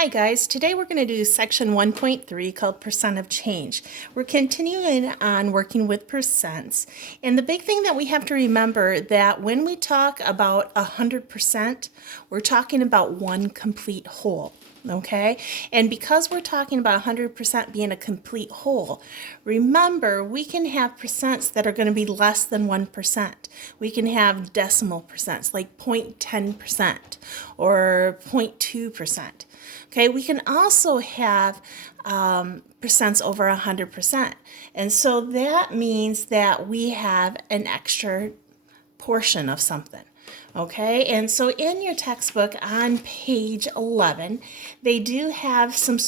Hi guys, today we're going to do section 1.3 called percent of change. We're continuing on working with percents, and the big thing that we have to remember that when we talk about 100%, we're talking about one complete whole. Okay, and because we're talking about 100% being a complete whole, remember we can have percents that are going to be less than 1%. We can have decimal percents like 0.10% or 0.2%. Okay, we can also have percents over 100%. And so that means that we have an extra portion of something. Okay, and so in your textbook on page 11, they do have some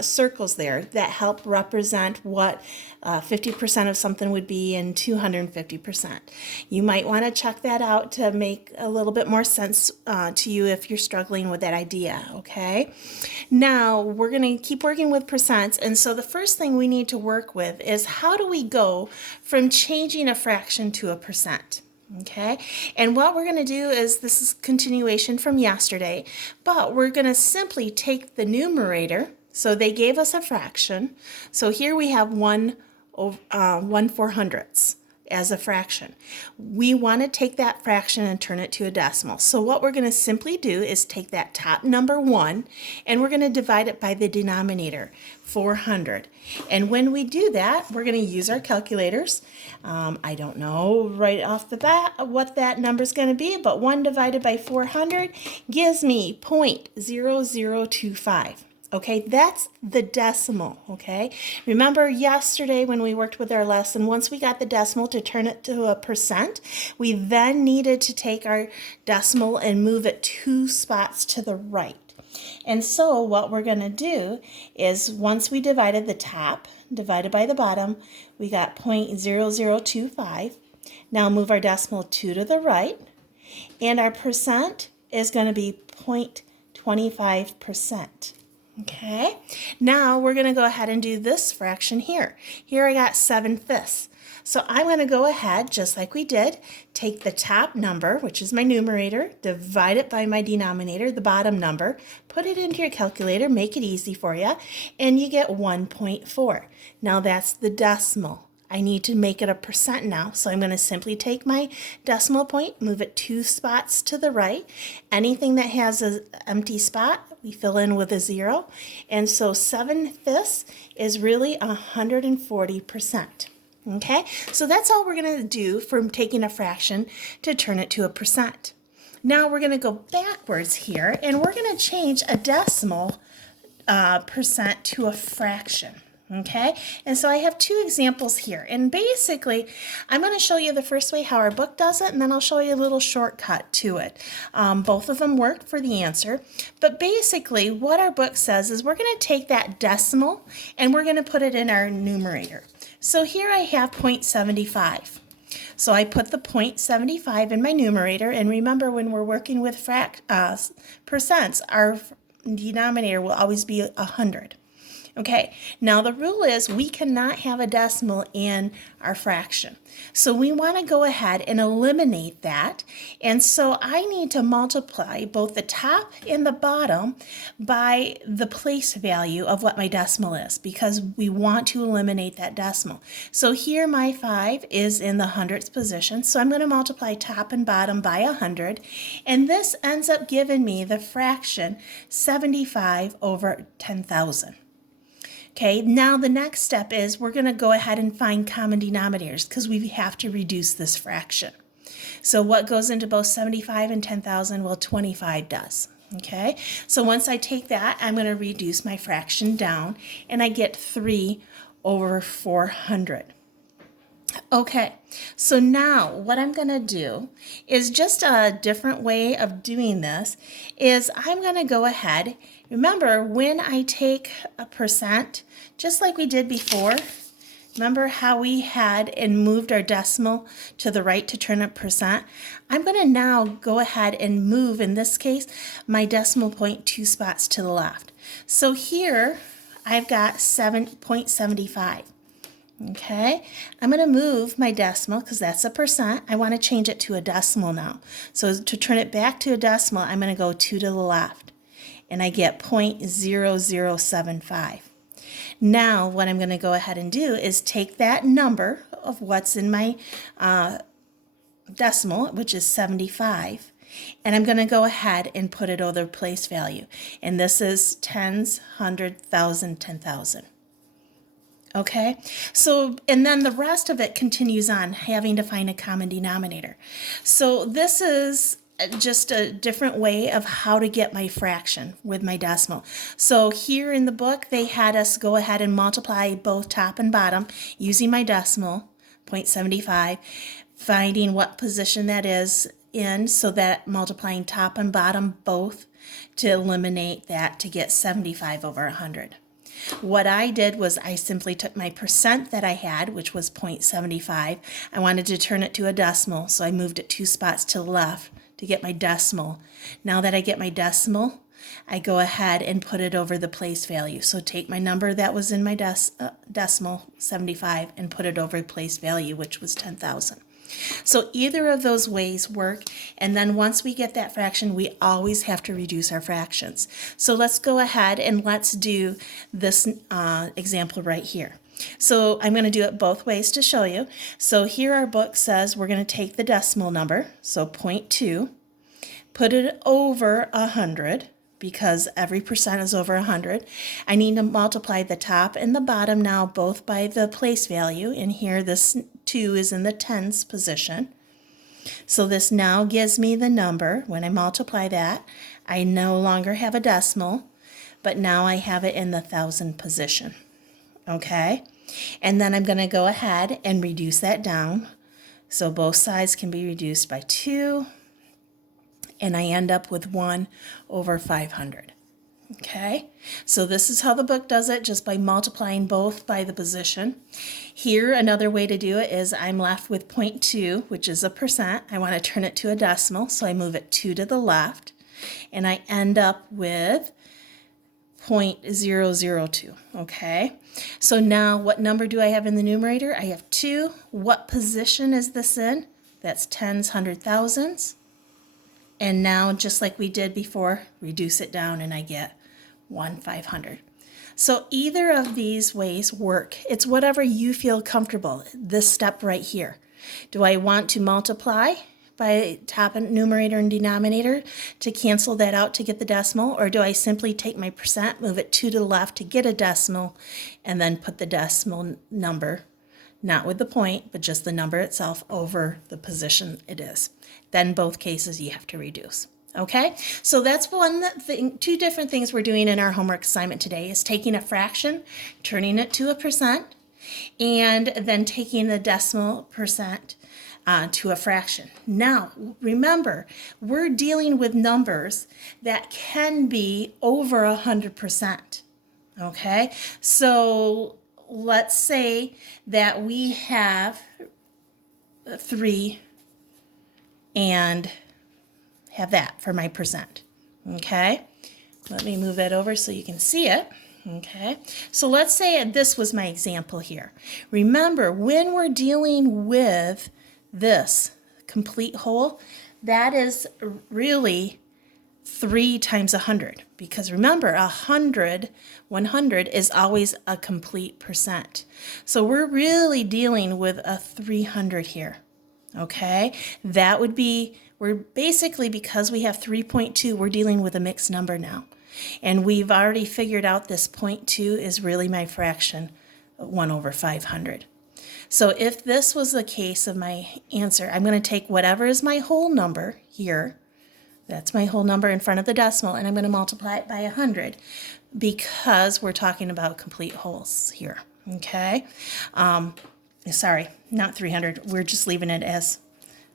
circles there that help represent what 50% of something would be and 250%. You might want to check that out to make a little bit more sense to you if you're struggling with that idea, okay? Now, we're going to keep working with percents, and so the first thing we need to work with is how do we go from changing a fraction to a percent? Okay, and what we're going to do is, this is continuation from yesterday, but we're going to simply take the numerator. So they gave us a fraction. So here we have 1/400ths as a fraction. We want to take that fraction and turn it to a decimal. So what we're going to simply do is take that top number 1 and we're going to divide it by the denominator, 400. And when we do that, we're going to use our calculators. I don't know right off the bat what that number is going to be, but 1 divided by 400 gives me 0.0025. Okay, that's the decimal, okay? Remember yesterday when we worked with our lesson, once we got the decimal to turn it to a percent, we then needed to take our decimal and move it 2 spots to the right. And so what we're going to do is, once we divided the top divided by the bottom, we got 0.0025. Now move our decimal 2 to the right, and our percent is going to be 0.25%. Okay, now we're going to go ahead and do this fraction here. Here I got 7/5. So I'm going to go ahead, just like we did, take the top number, which is my numerator, divide it by my denominator, the bottom number, put it into your calculator, make it easy for you, and you get 1.4. Now that's the decimal. I need to make it a percent now, so I'm going to simply take my decimal point, move it 2 spots to the right. Anything that has an empty spot, we fill in with a 0. And so 7/5 is really 140%. Okay, so that's all we're going to do from taking a fraction to turn it to a percent. Now we're going to go backwards here, and we're going to change a decimal percent to a fraction. Okay, and so I have 2 examples here, and basically I'm going to show you the first way how our book does it, and then I'll show you a little shortcut to it. Both of them work for the answer, but basically what our book says is we're going to take that decimal and we're going to put it in our numerator. So here I have 0.75. So I put the 0.75 in my numerator, and remember when we're working with percents, our denominator will always be 100. Okay, now the rule is we cannot have a decimal in our fraction. So we want to go ahead and eliminate that. And so I need to multiply both the top and the bottom by the place value of what my decimal is, because we want to eliminate that decimal. So here my 5 is in the hundredths position. So I'm going to multiply top and bottom by 100. And this ends up giving me the fraction 75 over 10,000. Okay, now the next step is we're going to go ahead and find common denominators because we have to reduce this fraction. So what goes into both 75 and 10,000? Well, 25 does. Okay, so once I take that, I'm going to reduce my fraction down, and I get 3 over 400. Okay, so now what I'm going to do is just a different way of doing this is I'm going to go ahead. Remember, when I take a percent, just like we did before, remember how we had and moved our decimal to the right to turn it percent? I'm going to now go ahead and move, in this case, my decimal point 2 spots to the left. So here I've got 7.75. Okay, I'm going to move my decimal because that's a percent. I want to change it to a decimal now. So to turn it back to a decimal, I'm going to go 2 to the left. and I get 0.0075. Now what I'm going to go ahead and do is take that number of what's in my decimal, which is 75, and I'm going to go ahead and put it over place value. And this is tens, 100,000, 10,000. Okay, so, and then the rest of it continues on, having to find a common denominator. So this is just a different way of how to get my fraction with my decimal. So here in the book, they had us go ahead and multiply both top and bottom using my decimal, 0.75, finding what position that is in, so that multiplying top and bottom both to eliminate that to get 75 over 100. What I did was I simply took my percent that I had, which was 0.75. I wanted to turn it to a decimal, so I moved it 2 spots to the left to get my decimal. Now that I get my decimal, I go ahead and put it over the place value. So take my number that was in my decimal, 75, and put it over place value, which was 10,000. So either of those ways work, and then once we get that fraction, we always have to reduce our fractions. So let's go ahead and let's do this example right here. So I'm going to do it both ways to show you. So here our book says we're going to take the decimal number, so 0.2, put it over 100, because every percent is over 100. I need to multiply the top and the bottom now both by the place value, and here this 2 is in the tens position. So this now gives me the number. When I multiply that, I no longer have a decimal, but now I have it in the thousand position. Okay? And then I'm going to go ahead and reduce that down. So both sides can be reduced by 2. And I end up with 1 over 500. Okay, so this is how the book does it, just by multiplying both by the position. Here, another way to do it is I'm left with 0.2, which is a percent. I want to turn it to a decimal, so I move it 2 to the left, and I end up with 0.002. Okay, so now what number do I have in the numerator? I have 2. What position is this in? That's tens, 100,000s. And now, just like we did before, reduce it down and I get 1/500. So either of these ways work. It's whatever you feel comfortable. This step right here. Do I want to multiply by top and numerator and denominator to cancel that out to get the decimal? Or do I simply take my percent, move it 2 to the left to get a decimal, and then put the decimal number, not with the point, but just the number itself over the position it is? Then both cases you have to reduce. Okay, so that's one thing. 2 different things we're doing in our homework assignment today is taking a fraction, turning it to a percent, and then taking the decimal percent to a fraction. Now, remember, we're dealing with numbers that can be over 100%. Okay, so let's say that we have 3 and have that for my percent. Okay, let me move that over so you can see it. Okay, so let's say this was my example here. Remember, when we're dealing with this complete whole, that is really 3 times 100, because remember, 100 is always a complete percent. So we're really dealing with a 300 here. Okay, that would be, we're basically, because we have 3.2, we're dealing with a mixed number now. And we've already figured out this 0.2 is really my fraction, 1 over 500. So if this was the case of my answer, I'm going to take whatever is my whole number here, that's my whole number in front of the decimal, and I'm going to multiply it by 100, because we're talking about complete wholes here. Okay, sorry, not 300. We're just leaving it as,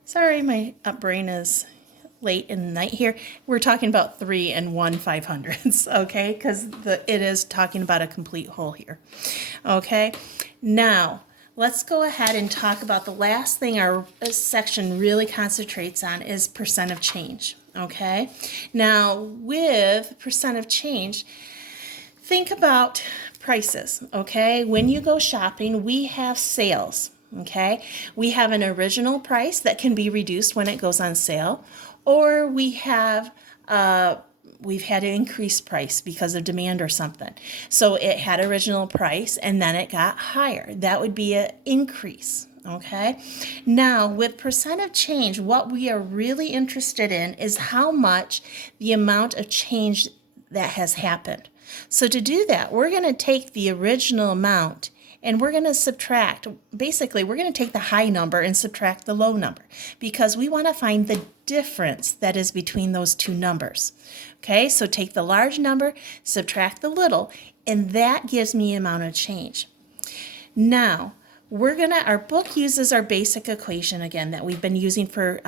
sorry, my brain is late in the night here. We're talking about 3 and 1/500ths, okay? Because it is talking about a complete whole here. Okay, now let's go ahead and talk about the last thing our section really concentrates on is percent of change. Okay, now with percent of change, think about prices. Okay, when you go shopping, we have sales. Okay, we have an original price that can be reduced when it goes on sale, or we have we've had an increased price because of demand or something. So it had original price and then it got higher. That would be an increase. Okay. Now with percent of change, what we are really interested in is how much the amount of change that has happened. So to do that, we're going to take the original amount and we're going to subtract. Basically, we're going to take the high number and subtract the low number because we want to find the difference that is between those two numbers. Okay, so take the large number, subtract the little, and that gives me amount of change. Now, our book uses our basic equation again that we've been using for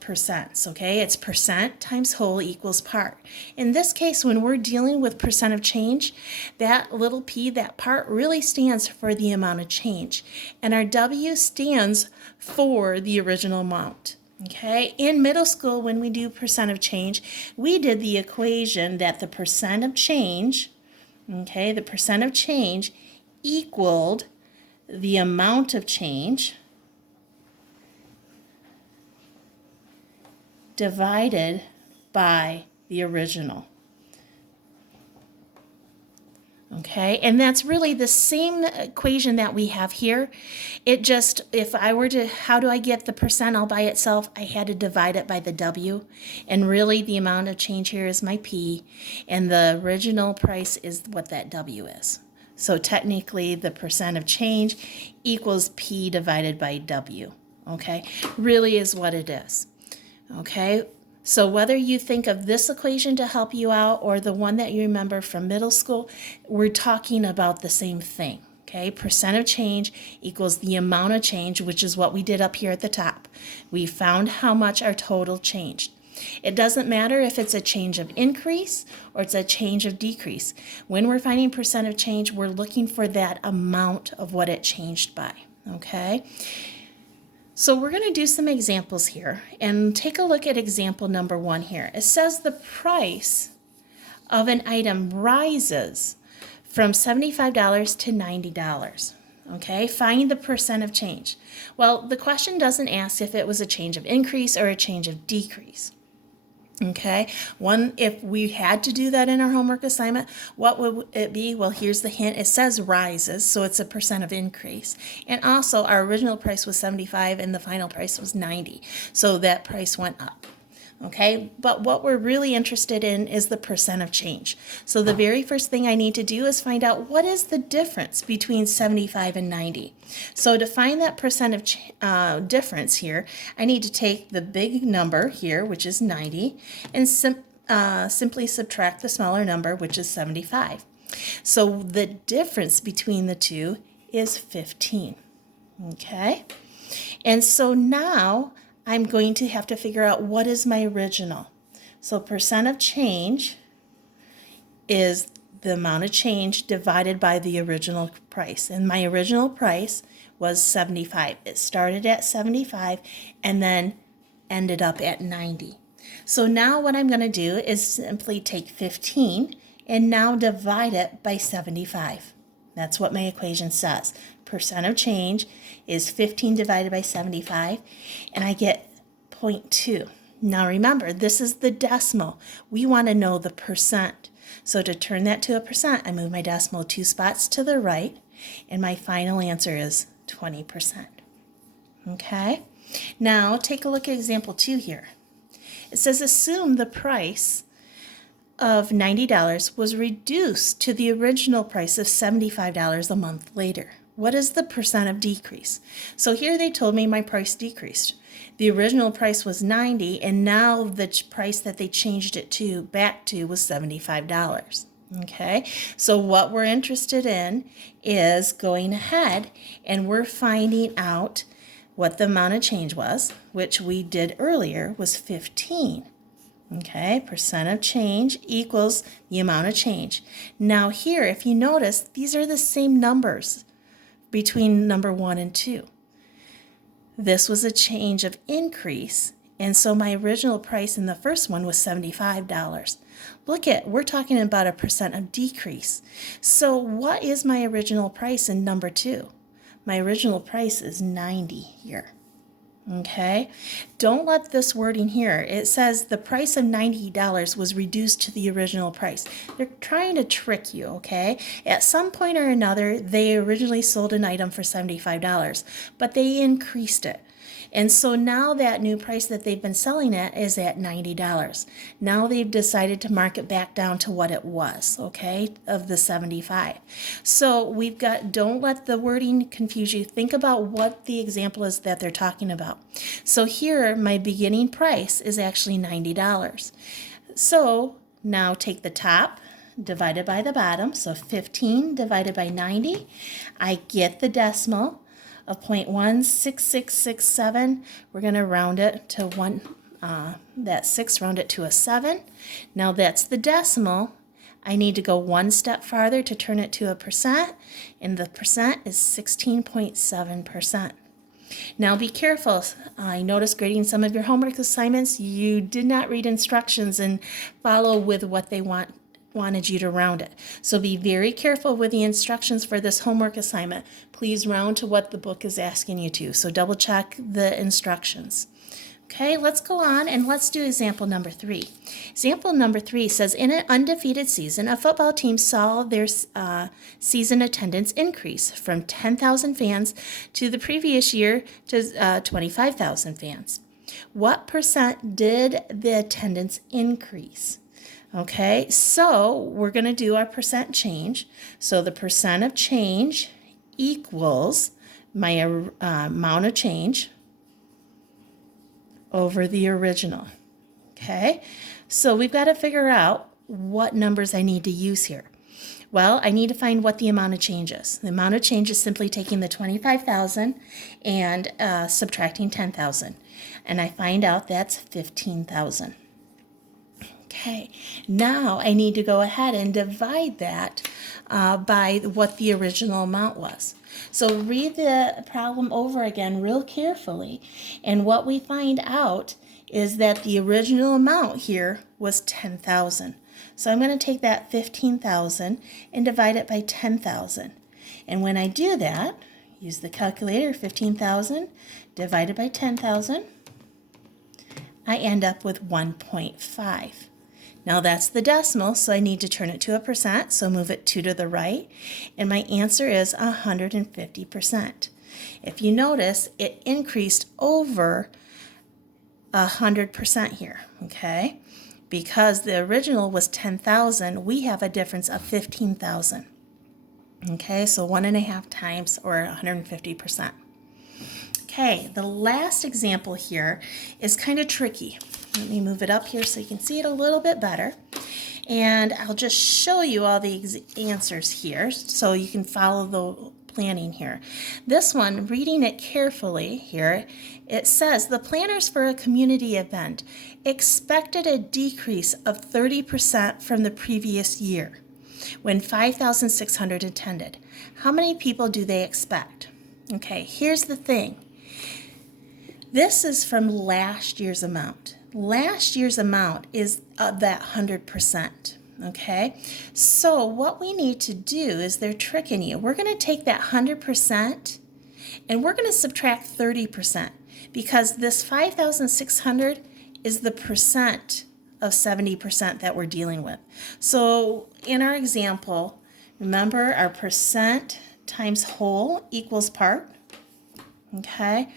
percents, okay? It's percent times whole equals part. In this case, when we're dealing with percent of change, that little p, that part really stands for the amount of change. And our W stands for the original amount, okay? In middle school, when we do percent of change, we did the equation that the percent of change, okay, the percent of change equaled the amount of change divided by the original. Okay, and that's really the same equation that we have here. It just, if I were to, how do I get the percent all by itself? I had to divide it by the W, and really the amount of change here is my P, and the original price is what that W is. So technically the percent of change equals P divided by W, okay? Really is what it is, okay? So whether you think of this equation to help you out or the one that you remember from middle school, we're talking about the same thing, okay? Percent of change equals the amount of change, which is what we did up here at the top. We found how much our total changed. It doesn't matter if it's a change of increase or it's a change of decrease. When we're finding percent of change, we're looking for that amount of what it changed by, okay? So we're going to do some examples here and take a look at example number 1 here. It says the price of an item rises from $75 to $90. Okay, find the percent of change. Well, the question doesn't ask if it was a change of increase or a change of decrease. Okay, if we had to do that in our homework assignment, what would it be? Well, here's the hint. It says rises, so it's a percent of increase. And also, our original price was 75 and the final price was 90, so that price went up. Okay, but what we're really interested in is the percent of change. So the very first thing I need to do is find out what is the difference between 75 and 90. So to find that percent of difference here, I need to take the big number here, which is 90, and simply subtract the smaller number, which is 75. So the difference between the two is 15. Okay, and so now I'm going to have to figure out what is my original. So percent of change is the amount of change divided by the original price. And my original price was 75. It started at 75 and then ended up at 90. So now what I'm going to do is simply take 15 and now divide it by 75. That's what my equation says. Percent of change is 15 divided by 75, and I get 0.2. Now remember, this is the decimal. We want to know the percent. So to turn that to a percent, I move my decimal 2 spots to the right, and my final answer is 20%. Okay? Now take a look at example 2 here. It says assume the price of $90 was reduced to the original price of $75 a month later. What is the percent of decrease? So here they told me my price decreased. The original price was $90, and now the price that they changed it back to was $75. Okay, so what we're interested in is going ahead and we're finding out what the amount of change was, which we did earlier was 15. Okay, percent of change equals the amount of change. Now here, if you notice, these are the same numbers between number 1 and 2. This was a change of increase, and so my original price in the first one was $75. We're talking about a percent of decrease. So what is my original price in number 2? My original price is 90 here. Okay, don't let this wording here. It says the price of $90 was reduced to the original price. They're trying to trick you, okay? At some point or another, they originally sold an item for $75, but they increased it. And so now that new price that they've been selling at is at $90. Now they've decided to mark it back down to what it was, okay, of the 75. So we've got, don't let the wording confuse you. Think about what the example is that they're talking about. So here, my beginning price is actually $90. So now take the top divided by the bottom, so 15 divided by 90. I get the decimal of 0.16667. We're going to round it to one, that 6, round it to a 7. Now that's the decimal. I need to go one step farther to turn it to a percent, and the percent is 16.7%. Now be careful. I noticed grading some of your homework assignments, you did not read instructions and follow with what they wanted you to round it. So be very careful with the instructions for this homework assignment. Please round to what the book is asking you to. So double check the instructions. Okay, let's go on and let's do example number 3. Example number 3 says, in an undefeated season, a football team saw their season attendance increase from 10,000 fans to the previous year to 25,000 fans. What percent did the attendance increase? Okay, so we're going to do our percent change. So the percent of change equals my amount of change over the original. Okay, so we've got to figure out what numbers I need to use here. Well, I need to find what the amount of change is. The amount of change is simply taking the 25,000 and subtracting 10,000. And I find out that's 15,000. Okay, now I need to go ahead and divide that by what the original amount was. So read the problem over again real carefully, and what we find out is that the original amount here was 10,000. So I'm going to take that 15,000 and divide it by 10,000. And when I do that, use the calculator, 15,000 divided by 10,000, I end up with 1.5. Now that's the decimal, so I need to turn it to a percent, so move it 2 to the right, and my answer is 150%. If you notice, it increased over 100% here, okay? Because the original was 10,000, we have a difference of 15,000. Okay, so 1.5 times or 150%. Okay, the last example here is kind of tricky. Let me move it up here so you can see it a little bit better. And I'll just show you all the answers here so you can follow the planning here. This one, reading it carefully here, it says the planners for a community event expected a decrease of 30% from the previous year when 5,600 attended. How many people do they expect? Okay, here's the thing. This is from last year's amount. Last year's amount is that 100%, okay? So what we need to do is they're tricking you. We're going to take that 100% and we're going to subtract 30% because this 5,600 is the percent of 70% that we're dealing with. So in our example, remember our percent times whole equals part, okay?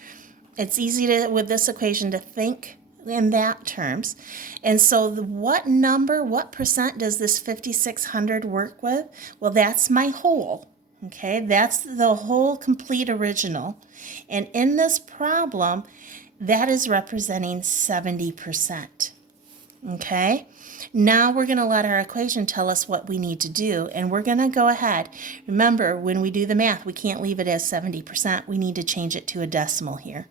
It's easy to, with this equation, to think in that terms. And so what number, what percent does this 5,600 work with? Well, that's my whole, okay? That's the whole complete original. And in this problem, that is representing 70%, okay? Now we're going to let our equation tell us what we need to do, and we're going to go ahead. Remember, when we do the math, we can't leave it as 70%. We need to change it to a decimal here.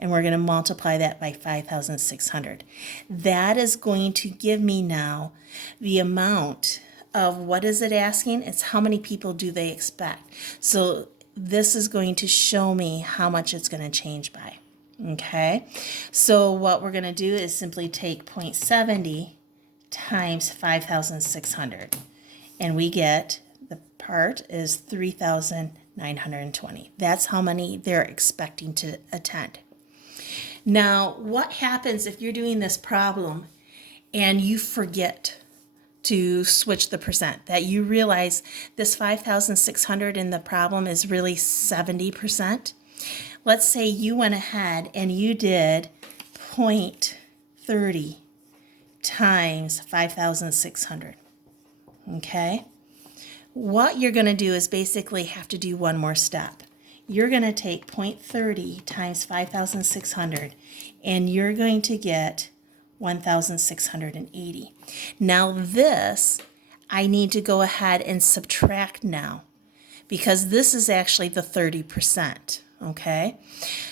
And we're going to multiply that by 5,600. That is going to give me now the amount of, what is it asking? It's how many people do they expect. So this is going to show me how much it's going to change by. Okay, so what we're going to do is simply take 0.70 times 5,600. And we get, the part is 3,920. That's how many they're expecting to attend. Now, what happens if you're doing this problem and you forget to switch the percent, that you realize this 5,600 in the problem is really 70%? Let's say you went ahead and you did 0.30 times 5,600, okay? What you're going to do is basically have to do one more step. You're going to take 0.30 times 5,600 and you're going to get 1,680. Now this, I need to go ahead and subtract now because this is actually the 30%, okay?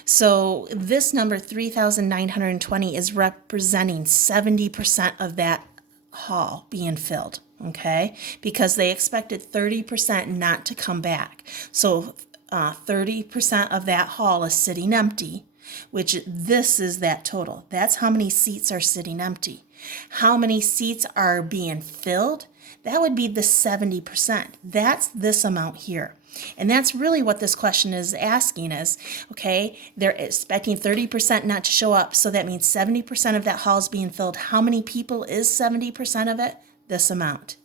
So this number, 3,920, is representing 70% of that hall being filled, okay? Because they expected 30% not to come back. So 30% of that hall is sitting empty, which this is that total. That's how many seats are sitting empty. How many seats are being filled? That would be the 70%. That's this amount here. And that's really what this question is asking is, okay, they're expecting 30% not to show up. So that means 70% of that hall is being filled. How many people is 70% of it? This amount.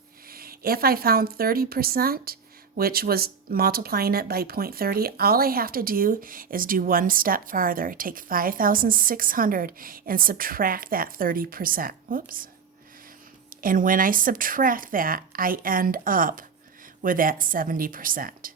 If I found 30%, which was multiplying it by 0.30, all I have to do is do one step farther. Take 5,600 and subtract that 30%. Whoops. And when I subtract that, I end up with that 70%,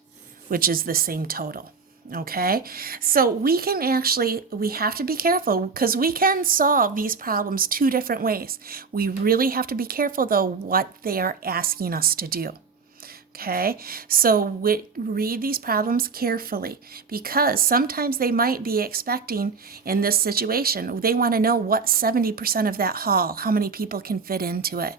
which is the same total. Okay, so we have to be careful because we can solve these problems two different ways. We really have to be careful though what they are asking us to do. Okay, so read these problems carefully because sometimes they might be expecting in this situation, they want to know what 70% of that hall, how many people can fit into it.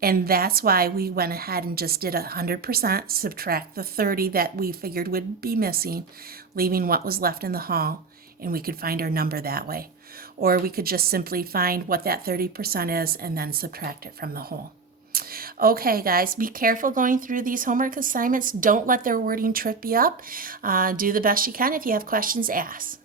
And that's why we went ahead and just did 100%, subtract the 30 that we figured would be missing, leaving what was left in the hall, and we could find our number that way. Or we could just simply find what that 30% is and then subtract it from the whole. Okay, guys, be careful going through these homework assignments. Don't let their wording trip you up. Do the best you can. If you have questions, ask.